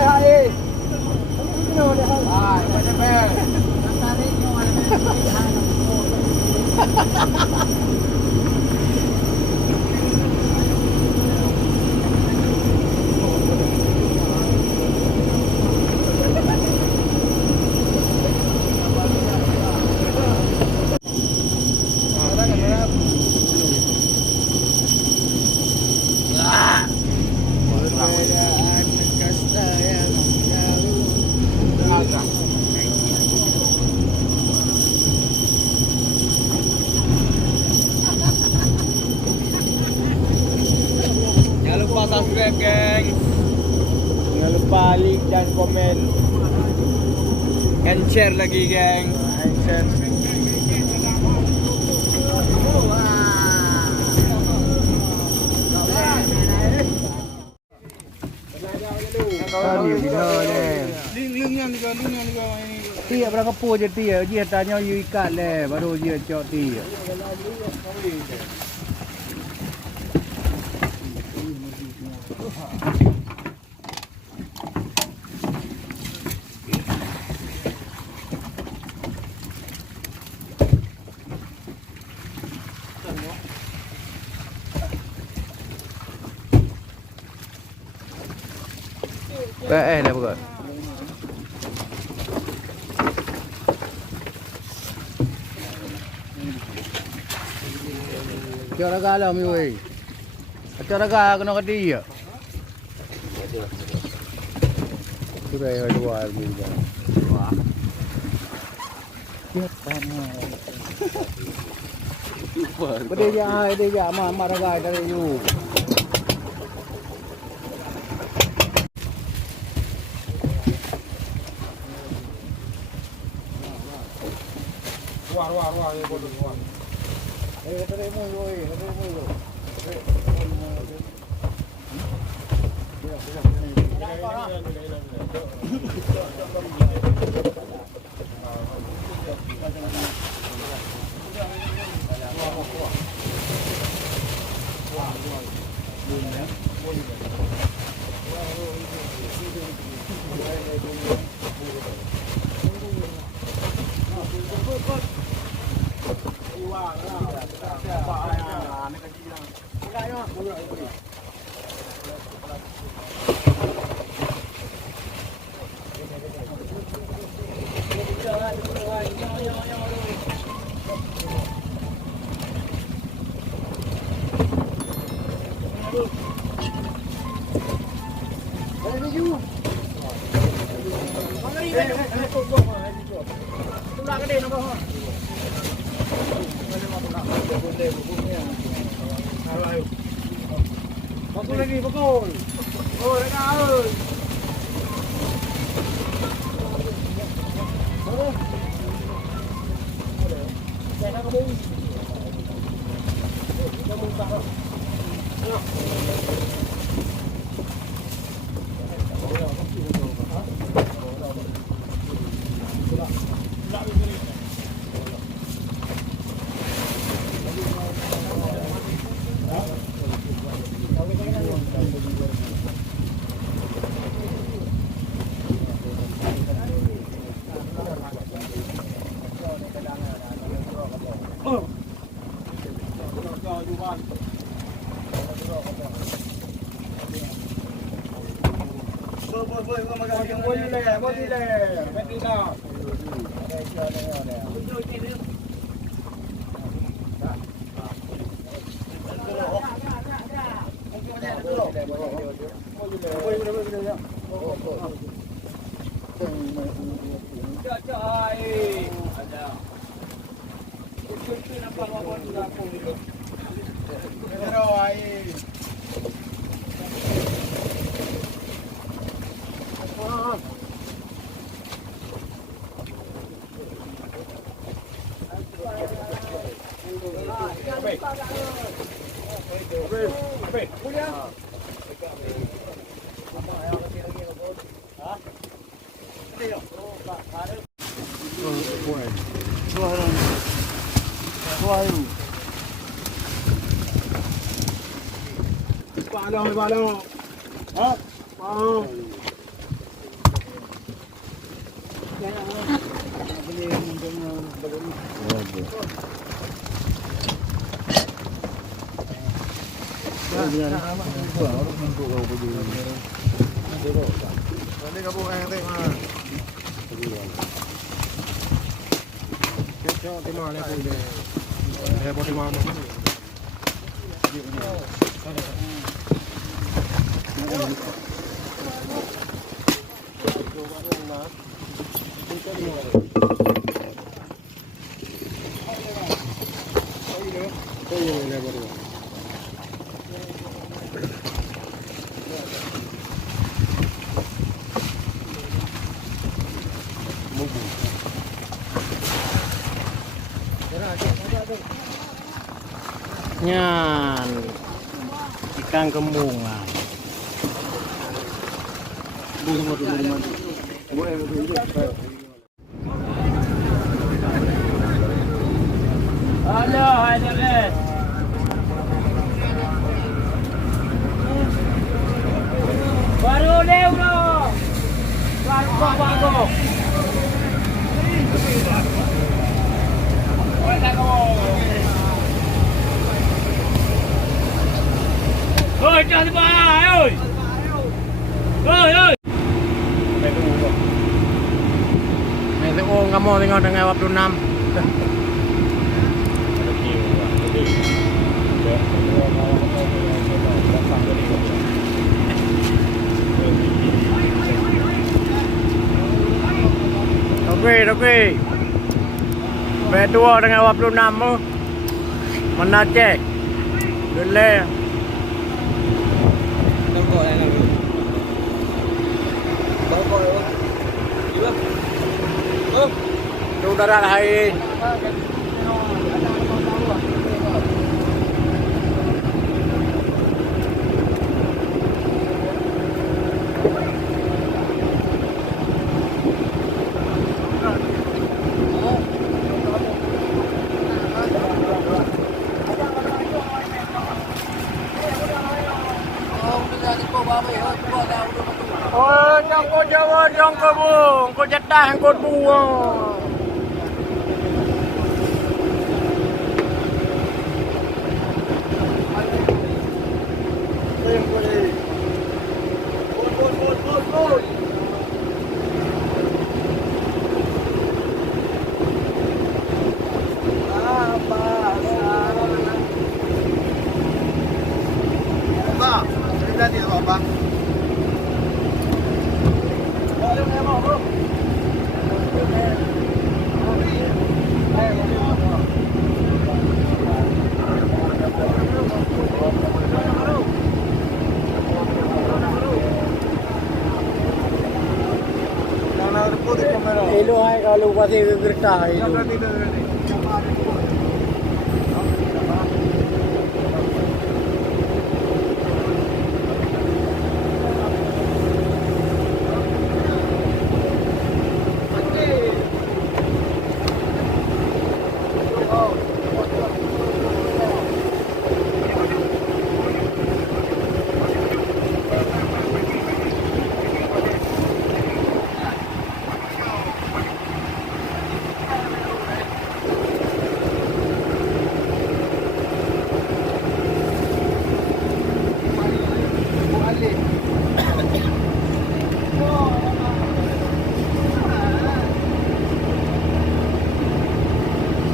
hai. Hai, macam mana? Tarik ni orang jangan lupa subscribe, geng. Jangan lupa like dan komen. And share lagi, geng. And share. Ni dia ni. Ling-lingnya ni kau ini. Tia berapa po je tia. Dia tanya you ikat le baru dia cok tia. PS dah buka. Cara galau mi wei. Cara galau kena ke dia. Sudah ada dua ni dah. Wah. Dia tanah. Super. Dia ya marah gaya dari you. Wah, ini bodoh. Tadi mau Bakul lagi, bakul. Oh, dah oi. Oh. Jangan kamu. Kamu tak. Balong. Ha? Balong. Nanti kamu teh mah. Cek di mana aku ini. Heboh di mana? Nyan ikan kembungan. Halo, ada guys. Baru deh bro. Bago. Ôi cho thứ ba ơi. Ơi. Mày sẽ ôm kamu tengok dengan waktu 6. Oke. Berdua dengan 26 mana cek. Gele. Itu darah hai. Oh, jangan kau bung, kau jatah kau buang. Elo hai kalau kasih berita itu.